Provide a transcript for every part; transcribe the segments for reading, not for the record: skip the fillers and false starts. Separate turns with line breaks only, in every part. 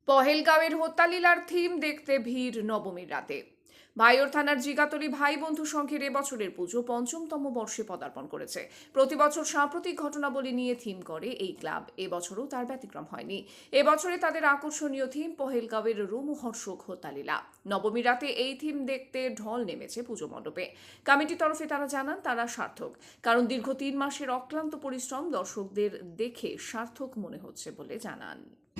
পহেলগাঁওয়ের হত্যালীলার theme দেখতে ভিড় নবমীর রাতে। ভাইওর থানার জিগাতলী ভাই বন্ধু সংঘের এবছরের পুজো পঞ্চমতম বর্ষে পদার্পণ করেছে। প্রতি বছর সাম্প্রতিক ঘটনাবলী নিয়ে থিম করে এই ক্লাব, এবছরও তার ব্যতিক্রম হয়নি। এবছরে তাদের আকর্ষণীয় থিম পহেলগাঁওয়ের রোমহর্ষক হত্যালীলা। নবমীর রাতে এই থিম দেখতে ঢল নেমেছে পুজো মণ্ডপে। কমিটির তরফে তারা জানান তারা সার্থক, কারণ দীর্ঘ 3 মাসের অক্লান্ত পরিশ্রম দর্শকদের দেখে সার্থক মনে হচ্ছে বলে জানান।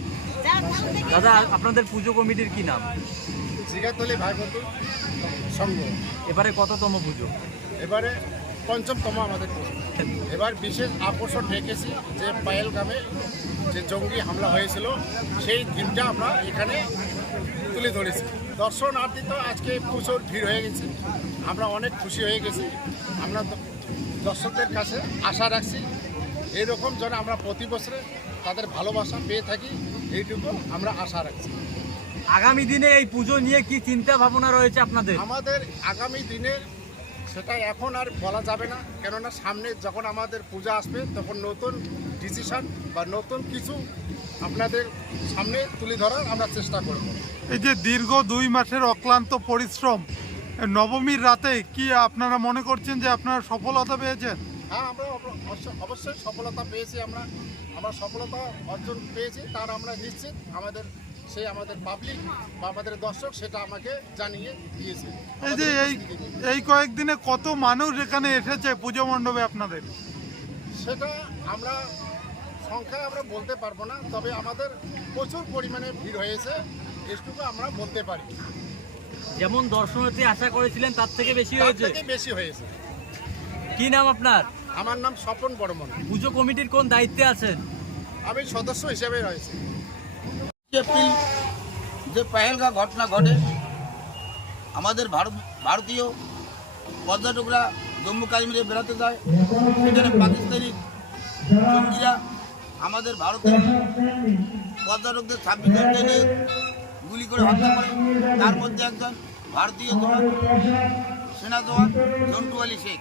দাদা, আপনাদের পুজো কমিটির কি নাম?
জিগাতলী ভাই বন্ধু সংঘ।
এবারে কততম পুজো?
এবারে পঞ্চমতম আমাদের পুজো। এবার বিশেষ আকর্ষণ রেখেছি যে পহেলগামে যে জঙ্গি হামলা হয়েছিল সেই থিমটা আমরা এখানে তুলে ধরেছি। দর্শনার্থী তো আজকে প্রচুর ভিড় হয়ে গেছে, আমরা অনেক খুশি হয়ে গেছি। আমরা দর্শকদের কাছে আশা রাখছি এরকম যেন আমরা প্রতি বছরে তাদের ভালোবাসা পেয়ে থাকি, এইটুকু আমরা আশা রাখছি।
আগামী দিনে এই পুজো নিয়ে কি চিন্তা ভাবনা রয়েছে আপনাদের?
আমাদের আগামী দিনে সেটা এখন আর বলা যাবে না, কেননা সামনে যখন আমাদের পূজা আসবে তখন নতুন ডিসিশন বা নতুন কিছু আপনাদের সামনে তুলে ধরার আমরা চেষ্টা করব।
এই যে দীর্ঘ 2 মাসের অক্লান্ত পরিশ্রম, নবমীর রাতে কি আপনারা মনে করছেন যে আপনারা সফলতা পেয়েছেন?
হ্যাঁ, আমরা অবশ্যই সফলতা পেয়েছি। আমরা সফলতা অর্জন পেয়েছি, তার আমরা নিশ্চিত। আমাদের পাবলিক বা আমাদের দর্শক সেটা আমাকে জানিয়ে দিয়েছে।
এই যে এই কয়েকদিনে কত মানুষ এখানে এসেছে পুজো মণ্ডপে আপনাদের?
সেটা আমরা সংখ্যায় আমরা বলতে পারবো না, তবে আমাদের প্রচুর পরিমাণে ভিড় হয়েছে, এটুকু আমরা বলতে পারি।
যেমন দর্শনার্থী আশা করেছিলেন তার থেকে বেশি
তার
হয়েছে?
থেকে বেশি হয়েছে।
কি নাম আপনার?
আমার নাম স্বপন বর্মন।
পুজো কমিটির কোন দায়িত্বে আছেন?
আমি সদস্য হিসেবে রয়েছি।
এপ্রিল যে পহেলগাঁও ঘটনা ঘটে, আমাদের ভারতীয় পর্যটকরা জম্মু কাশ্মীরে বেড়াতে যায়, সেখানে পাকিস্তানি জঙ্গিরা আমাদের ভারতের পর্যটকদের 26 জনকে নিয়ে গুলি করে হত্যা করে। তার মধ্যে একজন ভারতীয় জওয়ান, সেনা জওয়ান জন্টু আলী শেখ।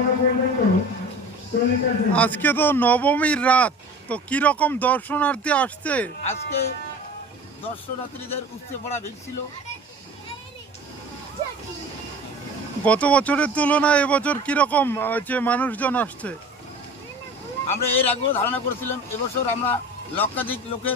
আজকে তো নবমীর রাত, তো কি রকম দর্শনার্থী আসছে?
আজকে দর্শনার্থীদের উপচে পড়া ভিড় ছিল।
গত বছরের তুলনায় এবছর কি রকম যে মানুষজন আসছে?
আমরা এর আগেও ধারণা করেছিলাম এবছর আমরা লক্ষাধিক লোকের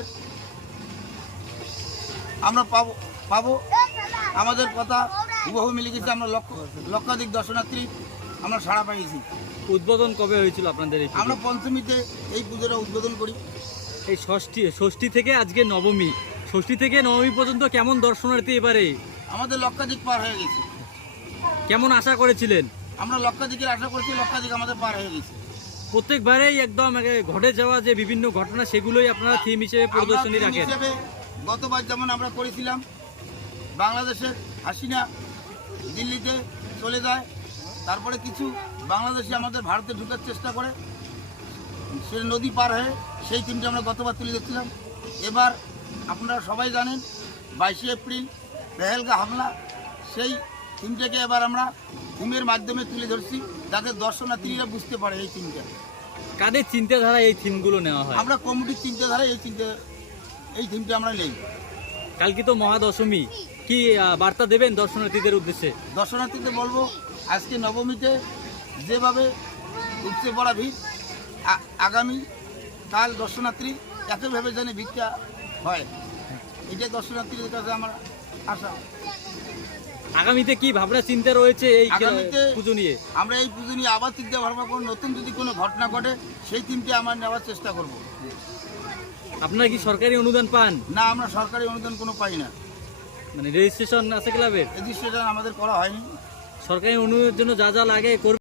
আমরা পাবো। আমাদের কথা হুবহু মিলে গেছে। আমরা লক্ষাধিক দর্শনার্থী আমরা সাড়া পাইছি।
উদ্বোধন কবে হয়েছিল আপনাদের?
আমরা পঞ্চমীতে এই পুজোটা উদ্বোধন করি।
এই ষষ্ঠী থেকে আজকে নবমী, ষষ্ঠী থেকে নবমী পর্যন্ত কেমন দর্শনার্থী এবারে?
আমাদের লক্ষাধিক পার হয়ে গেছে।
কেমন আশা করেছিলেন?
আমরা লক্ষাধিকের আশা করছি, লক্ষাধিক আমাদের পার হয়ে গেছে।
প্রত্যেকবারেই একদম ঘটে যাওয়া যে বিভিন্ন ঘটনা সেগুলোই আপনারা থিম হিসেবে প্রদর্শনী রাখেন?
গতবার যেমন আমরা করেছিলাম, বাংলাদেশের হাসিনা দিল্লিতে চলে যায়, তারপরে কিছু বাংলাদেশি আমাদের ভারতে ঢুকার চেষ্টা করে, সে নদী পার হয়ে সেই থিমটা আমরা গতবার তুলে দিচ্ছিলাম। এবার আপনারা সবাই জানেন 22 এপ্রিল পহেলগাঁও হামলা, সেই থিমটাকে এবার আমরা থিমের মাধ্যমে তুলে ধরছি, যাতে দর্শনার্থীরা বুঝতে পারে এই থিমটা।
কাদের চিন্তাধারা এই থিমগুলো নেওয়া হয়?
আমরা কমিটির চিন্তাধারা এই থিমটা আমরা নেই।
কালকে তো মহাদশমী, কি বার্তা দেবেন দর্শনার্থীদের উদ্দেশ্যে?
দর্শনার্থীদের বলবো, আজকে নবমীতে যেভাবে উপচে পড়া ভিড়, আগামী কাল দর্শনার্থী একইভাবে যেন ভিড়টা হয়, এটাই দর্শনার্থীদের কাছে আমার আশা।
আগামীতে কি ভাবনা চিন্তা রয়েছে এই পুজো নিয়ে?
আমরা এই পুজো নিয়ে আবার চিন্তা ভাবনা করব, নতুন যদি কোনো ঘটনা ঘটে সেই থিমটা আমরা নেওয়ার চেষ্টা করব।
আপনারা কি সরকারি অনুদান পান?
না, আমরা সরকারি অনুদান কোনো পাই না।
মানে রেজিস্ট্রেশন আছে ক্লাবের?
রেজিস্ট্রেশন আমাদের করা হয়নি।
সরকারি অনুদানের জন্য যা যা লাগে